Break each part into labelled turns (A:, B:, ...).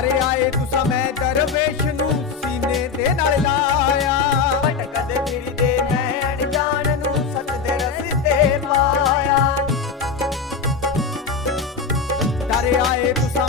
A: ਪਿਆਰੇ ਆਏ ਤੁਸਾਂ ਮੈਂ ਦਰਵੇਸ਼ ਨੂੰ ਸੀਨੇ ਤੇ ਨਾਲ ਲਾਇਆ।
B: ਭਟਕਦੇ ਫਿਰੀ ਦੇ ਮੈਂ ਜਾਣ ਨੂੰ ਸੱਚ ਦੇ ਰਸਤੇ ਮਾਇਆ
A: ਡਰ ਆਏ ਤੁਸਾਂ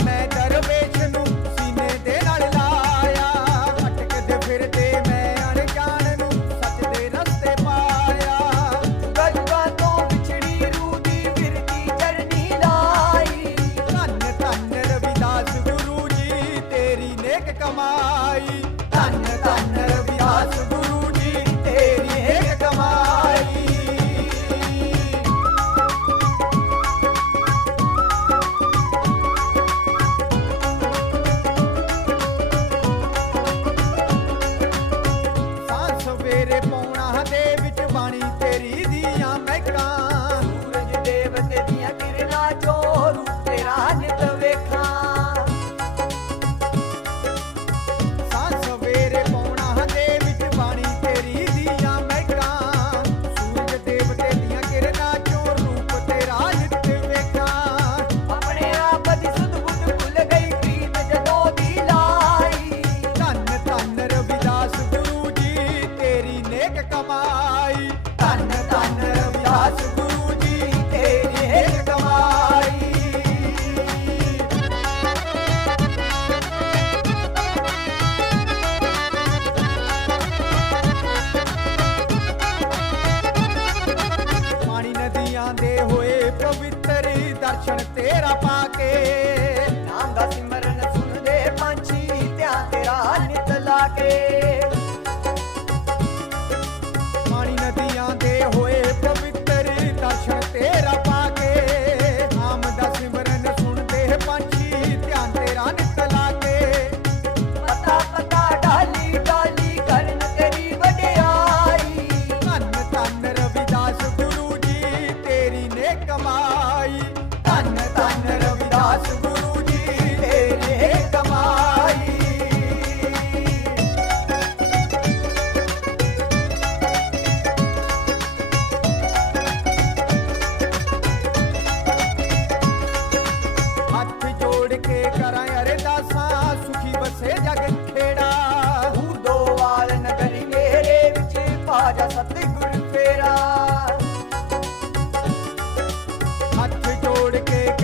A: ਤੇਰਾ ਪਾ ਕੇ
B: ਨਾਮ ਦਾ ਸਿਮਰਨ ਸੁਣਦੇ ਪੰਛੀ ਧਿਆਨ ਤੇਰਾ ਨਿਤ ਲਾ ਕੇ
A: ਪਾਣੀ ਨਦੀਆਂ ਦੇ ਹੋਏ ਪਵਿੱਤਰ ਦਰਸ਼ਨ ਤੇਰਾ ਪਾ ਕੇ
B: ਨਾਮ ਦਾ ਸਿਮਰਨ ਸੁਣਦੇ ਪੰਛੀ ਧਿਆਨ ਤੇਰਾ ਨਿਤ ਲਾ ਕੇ ਪਤਾ ਪਤਾ ਢਾਲੀ ਢਾਲੀ ਕਰਨ ਤੇਰੀ ਵਡਿਆਈ
A: ਧੰਨ ਧੰਨ ਰਵਿਦਾਸ ਗੁਰੂ ਜੀ ਤੇਰੀ ਨੇ ਕਮਾਈ கொடுக்க